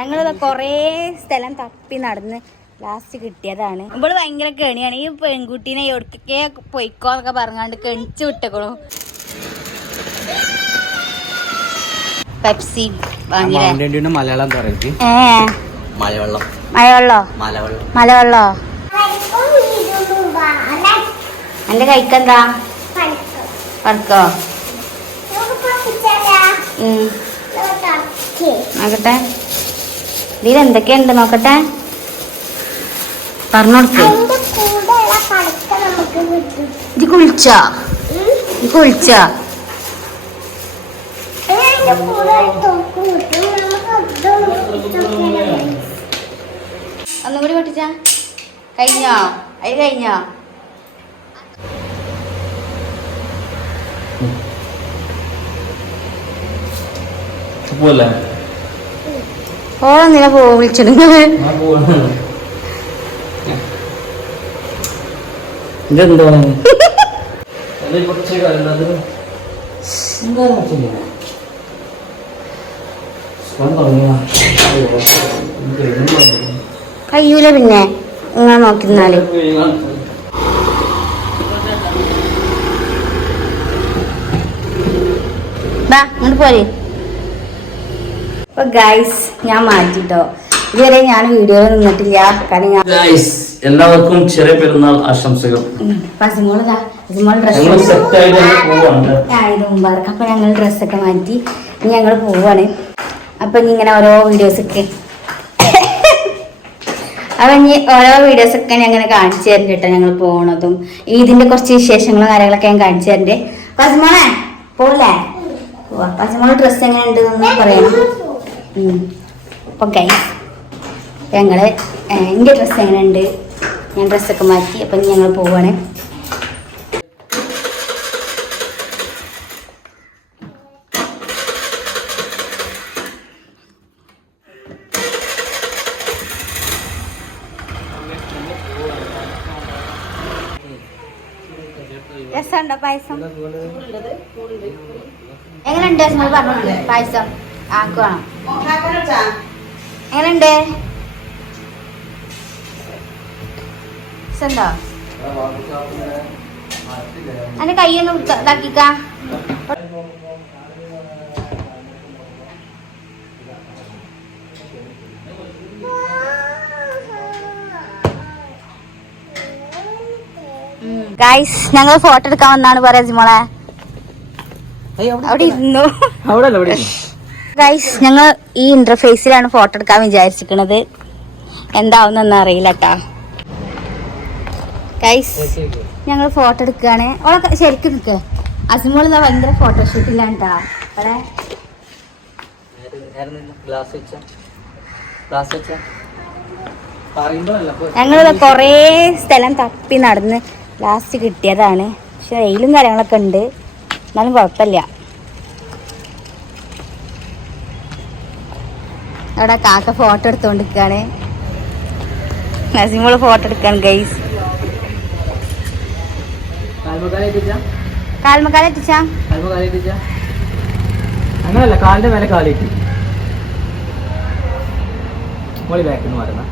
ഞങ്ങളിത് കൊറേ സ്ഥലം തപ്പി നടന്ന് ലാസ്റ്റ് കിട്ടിയതാണ്. നമ്മൾ ഭയങ്കര കെണിയാണ്. ഈ പെൺകുട്ടീനെ എവിടേക്കൊക്കെ പൊയ്ക്കോ എന്നൊക്കെ പറഞ്ഞാണ്ട് കെണിച്ചു വിട്ടേക്കണു. പെപ്സി മലയാളം മലവെള്ളം. മലവെള്ളം? മലവെള്ളോ. എന്റെ കൈക്കെന്താ? പറക്കോ ഉം. നോക്കട്ടെ? ഇതിൽ എന്തൊക്കെയുണ്ട് നോക്കട്ടെ പറഞ്ഞോടുക്ക് ഇത് കുളിച്ചോ ഇത് കുളിച്ചോ ഒന്നും കൂടി പൊട്ടിച്ച? കഴിഞ്ഞോ? അത് കഴിഞ്ഞോ? പോലെ ഓളെന്തിനാ പോ വിളിച്ചിടുന്നത് കഴിയൂല പിന്നെ. ഇങ്ങനെ നോക്കിന്നാൽ. ബാ ഇങ്ങോട്ട് പോരെ. അപ്പൊ ഗൈസ് ഞാൻ മാറ്റിട്ടോ. ഇതുവരെ ഞാൻ വീഡിയോയിൽ നിന്നിട്ടില്ല കാരണം ഞാൻ ഗൈസ് എല്ലാവർക്കും ചെറിയ പെരുന്നാൾ ആശംസകൾ. പസിമോൾ പസിമോൾ ഞങ്ങൾ ഡ്രസ് മുമ്പാർക്ക് അപ്പൊ ഞങ്ങൾ ഡ്രസ്സൊക്കെ മാറ്റി ഇനി ഞങ്ങൾ പോവാണ്. അപ്പൊ ഇനി ഇങ്ങനെ ഓരോ വീഡിയോസ് ഒക്കെ അപ്പൊ ഇനി ഓരോ വീഡിയോസ് ഒക്കെ ഇങ്ങനെ കാണിച്ചു തരണ്ട് കേട്ടോ ഞങ്ങൾ പോണതും. ഇതിന്റെ കുറച്ച് വിശേഷങ്ങളും കാര്യങ്ങളൊക്കെ ഞാൻ കാണിച്ചു തരണ്ടേ. പസിമോളെ പോവില്ലേ പോവാ പസിമോൾ ഡ്രസ്സ് എങ്ങനെയുണ്ട് എന്ന് പറയണം. അപ്പൊ കൈ ഞങ്ങൾ ഏഹ്, ഡ്രസ്സ് എങ്ങനെയുണ്ട്? ഞാൻ ഡ്രസ്സൊക്കെ മാറ്റി അപ്പം ഇനി ഞങ്ങൾ പോവാണ്. രസമുണ്ടോ പായസം? എങ്ങനെയുണ്ട്? നിങ്ങൾ പായസം. ആക്കുവാണോ? എങ്ങനെയുണ്ട്? എന്റെ കൈയൊന്ന് ഇതാക്കിക്ക. ഗൈസ് ഞങ്ങൾ ഫോട്ടോ എടുക്കാൻ വന്നാണ് പറയാ സിമോളെ. അവിടെ ഇരുന്നു. അവിടെ ഗൈസ് ഞങ്ങൾ ഈ ഇന്റർഫേസിലാണ് ഫോട്ടോ എടുക്കാൻ വിചാരിച്ചിരിക്കുന്നത് എന്താവുന്നൊന്നും അറിയില്ല കേട്ടാ ഗൈസ് ഞങ്ങൾ ഫോട്ടോ എടുക്കുകയാണ് ഓളെ ശരിക്കും നിൽക്ക് അസിമോൾ ഇതാ ഭയങ്കര ഫോട്ടോഷൂട്ടിലാണ് കേട്ടാ അവിടെ. ഞങ്ങളിത് കുറേ സ്ഥലം തപ്പി നടന്ന് ലാസ്റ്റ് കിട്ടിയതാണ്. പക്ഷെ വെയിലും കാര്യങ്ങളൊക്കെ ഉണ്ട്. എന്നാലും കുഴപ്പമില്ല. അവിടെ കാക്ക ഫോട്ടോ എടുത്തോണ്ടിരിക്കാണ്. നസിമോൾ ഫോട്ടോ എടുക്കാൻ ഗൈസ് കാൽമക്കാല എത്തിച്ച? അങ്ങനല്ല കാലിന്റെ മേലെ കാലിട്ട് ബാക്കിന്ന് മാറുന്ന.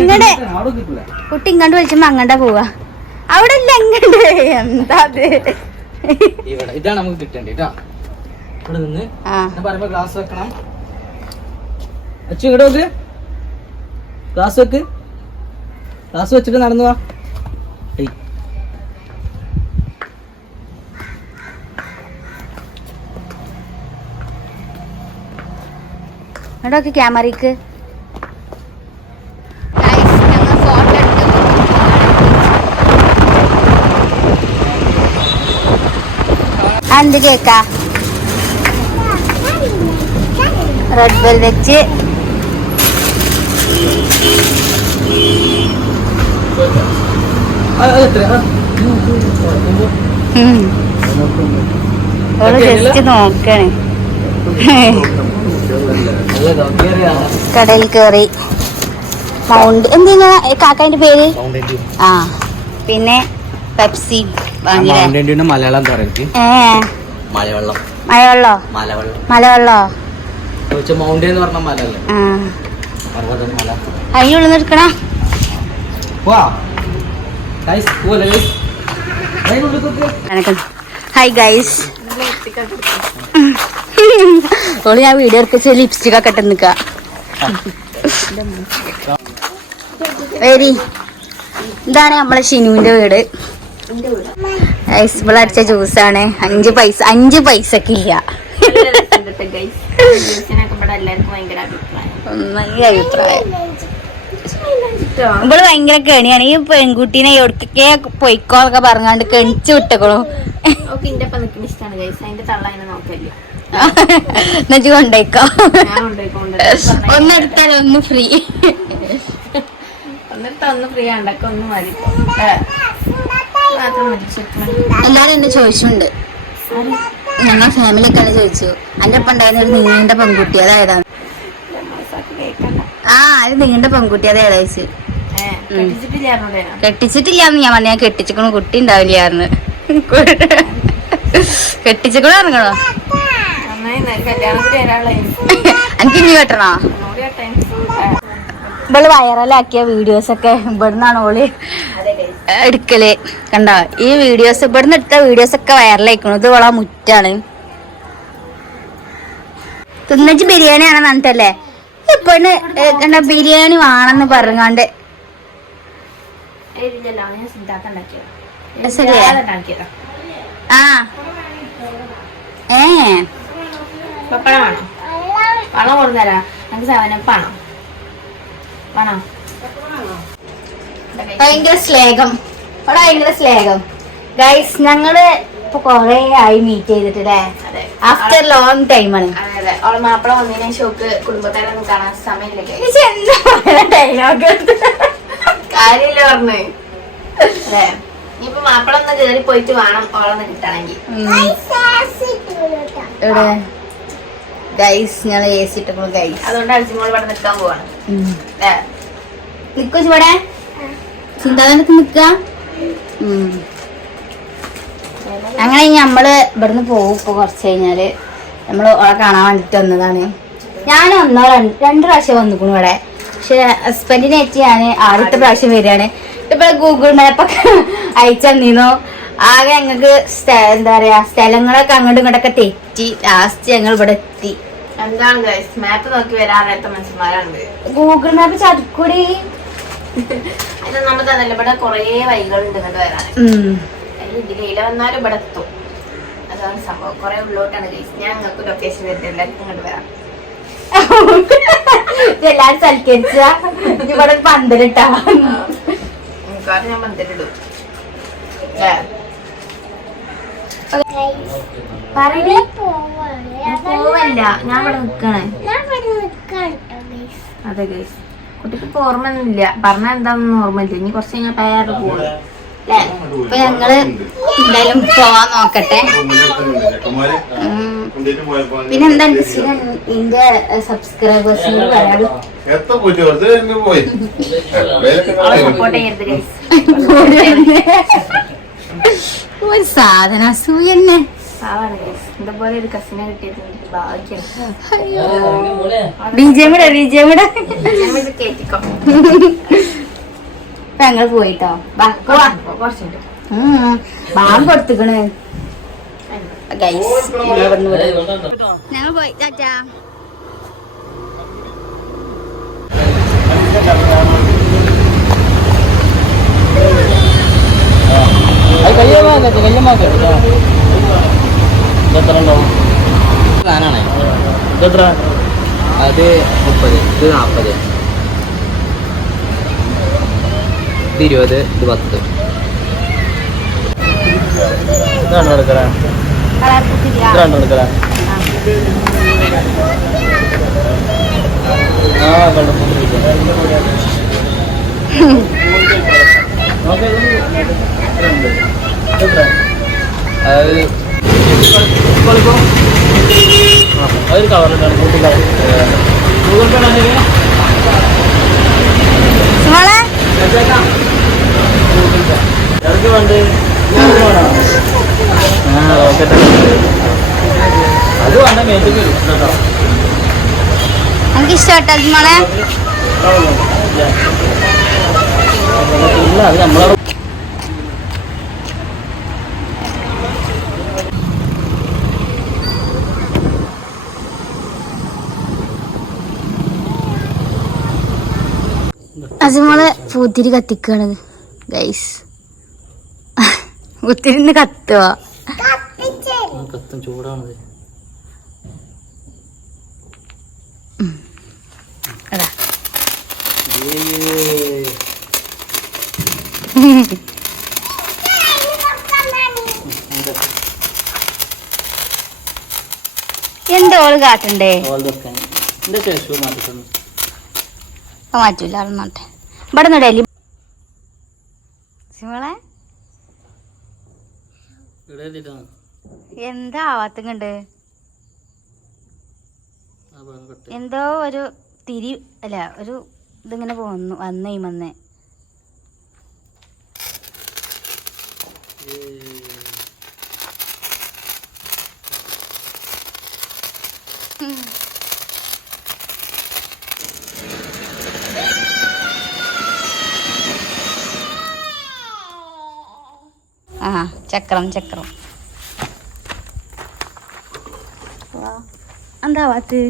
ഇങ്ങോട്ട് കുട്ടി ഇങ്ങോട്ട് വിളിച്ചുമ്പോ അങ്ങോട്ടാ പോവാ. അവിടെ ഇല്ല ഇങ്ങോട്ട് എന്താ അത്? ഇതാണ് നമുക്ക് കിട്ടേണ്ടത് ഇവിടെ നിന്ന്. പറയുമ്പോ ഗ്ലാസ് വെക്കണം. ഇങ്ങോട്ട് നോക്ക് ഗ്ലാസ് വെക്ക്. ഗ്ലാസ് വെച്ചിട്ട് നടന്നു വാ. ക്യാമറയ്ക്ക്. എന്ത് കേക്കാ? റെഡ് വെൽവെറ്റ് ജസ്റ്റ് നോക്കണേ. കടൽ കേറി കടയിൽ കയറി മൗണ്ട് എന്തിനാ കാക്കാന്റെ പേര്? ആ പിന്നെ പെപ്സി മലയാളം മലവെള്ളം. മഴവെള്ളോ മലവെള്ളം. മലവെള്ളോ? മൗണ്ടൻ എന്ന് പറഞ്ഞ അതിനുള്ളിൽ നിൽക്കണ? ഹായ് ഗൈസ് ഓൾ ഞാൻ വീഡിയോ എടുക്ക ലിപ്സ്റ്റിക് ഒക്കെ ഇട്ട് നിക്ക. വരി. ഇതാണ് നമ്മളെ ഷിനുവിന്റെ വീട്. ഇവിടെ അടിച്ച ജ്യൂസാണ് അഞ്ച് പൈസ അഞ്ച് പൈസക്കില്ല നല്ല അഭിപ്രായം. ഇവൾ ഭയങ്കര കെണിയാണ്. ഈ പെൺകുട്ടീനെ എവിടക്കൊക്കെ പൊയ്ക്കോ എന്നൊക്കെ പറഞ്ഞാണ്ട് കെണിച്ചു വിട്ടക്കണു. എന്നിട്ട് എന്നുവെച്ച് കൊണ്ടേക്കോ ഒന്നെടുത്താൽ ഒന്ന് ഫ്രീ ഒന്നെടുത്താൽ ഒന്ന് ഫ്രീ ആണ്ടൊക്കെ ഒന്ന് മതി മാത്രം മതി ചുറ്റും മതി. എല്ലാരും എന്നെ ചോദിച്ചിട്ടുണ്ട്. ഞങ്ങൾ ഫാമിലി ഒക്കെ ചോദിച്ചു എന്റെ ഒപ്പം ഉണ്ടായിരുന്ന ഒരു നീണ്ട പെൺകുട്ടി അതായതാണ്. ആ അത് നീണ്ട പെൺകുട്ടി അത് ഏതാ ചോദിച്ചു കെട്ടിച്ചിട്ടില്ലാന്ന് ഞാൻ പറഞ്ഞു ഞാൻ കെട്ടിച്ചിക്കണു കുട്ടി ഉണ്ടാവില്ലായിരുന്നു കെട്ടിച്ചിക്കണു ഇറങ്ങണോ എനിക്ക് ഇനി കെട്ടണോ ഇവൾ വൈറലാക്കിയ വീഡിയോസ് ഒക്കെ ഇവിടുന്നാണ് ഓൾ എടുക്കൽ. കണ്ട? ഈ വീഡിയോസ് ഇവിടുന്ന് എടുത്ത വീഡിയോസ് ഒക്കെ വൈറലായിക്കണു ഇത് വളരെ മുറ്റാണ്. തിന്നച്ച് ബിരിയാണി ആണെന്ന് പറഞ്ഞിട്ടല്ലേ? ഇപ്പൊ കണ്ട ബിരിയാണി വേണമെന്ന് പറഞ്ഞാണ്ട് ആ. ഏ. പപ്പടം വേണോ? വളം കൊടുത്തരാ നമുക്ക് സെവനപ്പാണോ വേണോ? ഭയങ്കര സ്ലേഹം. അവിടെ ഭയങ്കര സ്ലേഹം. ഗൈസ് ഞങ്ങൾ ഇപ്പൊ കൊറേ ആയി മീറ്റ് ചെയ്തിട്ടല്ലേ? അതെ. ആഫ്റ്റർ ലോങ് ടൈം ആണ്. മാപ്പിള വന്നതിന് ഷോക്ക് കുടുംബക്കാരൊന്നും കാണാൻ സമയമില്ല ഡയലോഗ് കാര്യമില്ല പറഞ്ഞേ. അതെ. ഇനിയിപ്പൊ മാപ്പിള ഒന്ന് കേറി പോയിട്ട് വേണം ഓളൊന്ന് കിട്ടണമെങ്കിൽ. ഗൈസ് ഗൈസ് അതുകൊണ്ട് അടിച്ചുമോൾ ഇവിടെ നിൽക്കാൻ പോവാണ്. അല്ലേ? നിക്കോ ഇവിടെ. ചിന്താനത്ത് നിക്ക അങ്ങനെ നമ്മൾ ഇവിടുന്ന് പോകും. ഇപ്പൊ കുറച്ച് കഴിഞ്ഞാൽ നമ്മൾ ഓളെ കാണാൻ വേണ്ടിട്ട് വന്നതാണ്. ഞാൻ ഒന്നോ രണ്ട് പ്രാവശ്യം വന്നിക്കണു ഇവിടെ. പക്ഷെ ഹസ്ബൻഡിനെ ഏറ്റി ഞാൻ ആദ്യത്തെ പ്രാവശ്യം വരികയാണ്. ഇപ്പൊ ഗൂഗിൾ മാപ്പൊക്കെ അയച്ചു തന്നിരുന്നു. ആകെ ഞങ്ങൾക്ക് എന്താ പറയാ സ്ഥലങ്ങളൊക്കെ അങ്ങോട്ടും ഇങ്ങോട്ടൊക്കെ തെറ്റി. ലാസ്റ്റ് ഞങ്ങൾ ഇവിടെ എത്തി. എന്താണ് മാപ്പ് നോക്കി വരാറിയാത്ത മനുഷ്യന്മാരാണ്. ഗൂഗിൾ മാപ്പ് ചതുക്കൂടി അത് നമ്മൾ അതല്ല ഇവിടെ കുറേ വൈകളുണ്ട് ഇങ്ങോട്ട് വരാൻ. ഇതിൽ ഇല ഇതിലെ വന്നാലും ഇവിടെ എത്തും. അതാണ് സംഭവം. കുറെ ഉള്ളോട്ടാണ് ഗൈസ് ഞാൻ നിങ്ങൾക്ക് ലൊക്കേഷൻ വരുന്നില്ല ഇങ്ങോട്ട് വരാം. എല്ലാരും സൽക്കരിച്ച. ഇവിടെ പന്തലിട്ടാ മിക്കവാറും ഞാൻ പന്തലിടും പോവല്ല. ഞാൻ ഇവിടെ നിക്കണേ. അതെ ഗൈസ് കുട്ടിക്ക് ഇപ്പൊ ഓർമ്മ ഒന്നുമില്ല പറഞ്ഞ എന്താണെന്ന് ഓർമ്മയില്ല. ഇനി കുറച്ച് കഴിഞ്ഞാൽ പേര് പോകും അല്ലേ? അപ്പൊ ഞങ്ങൾ എന്തായാലും പോവാൻ നോക്കട്ടെ. പിന്നെ എന്താ എന്റെ സബ്സ്ക്രൈബേഴ്സിനോട് ഒരു സാധന സൂയന്നെ ഇതുപോലെ ഒരു കസിനെ കിട്ടിയത് എനിക്ക് ഭാഗ്യം. ബിജെമിടെ ബിജെമിടെ കേറ്റിക്കോ. ഇപ്പൊ ഞങ്ങൾ പോയിട്ടോ? ബാ കൊടുത്തിക്കണ്. ഞങ്ങൾ പോയി. ചാച്ചാ കയ്യമാക്കാം കയ്യമാക്കാം കയ്യമാക്കി ഇതെത്ര ഉണ്ടാവും സാധനമാണ് ഇതെത്ര? അത് മുപ്പത്. ഇത് നാൽപ്പത് ഇത് ഇരുപത്. ഇത് പത്ത്. ഇതാണ് എടുക്കല ഇതാണ് എടുക്കല ആ വെള്ളപ്പം അത് അതൊരു കവറിലാണ് കൂട്ടി കവർ ഗൂഗിൾ പേ ഇറങ്ങി വേണ്ടേ ആ നോക്കട്ടെ അത് വേണ്ട മേത്തേക്ക് വരും കേട്ടോ നമുക്ക് ഇഷ്ടപ്പെട്ട അജ്മോളെ ഇല്ല അത് നമ്മളെ അജ്മോളെ പൂത്തിരി കത്തിക്കാണ് ഗൈസ് പൂത്തിരിന്ന് കത്തുക എന്തോൾ കാട്ടണ്ടേ? മാറ്റൂല മാറ്റേ. മാട്ടെ ഇവിടെ നിന്ന് ഡൽഹി സിമോളെ? എന്താ ആവാത്തങ്ങണ്ട്? എന്തോ ഒരു തിരി അല്ല ഒരു ഇതിങ്ങനെ പോന്നു വന്നേ വന്നേ. ആ ചക്രം ചക്രം. എന്താ വാത്ത്?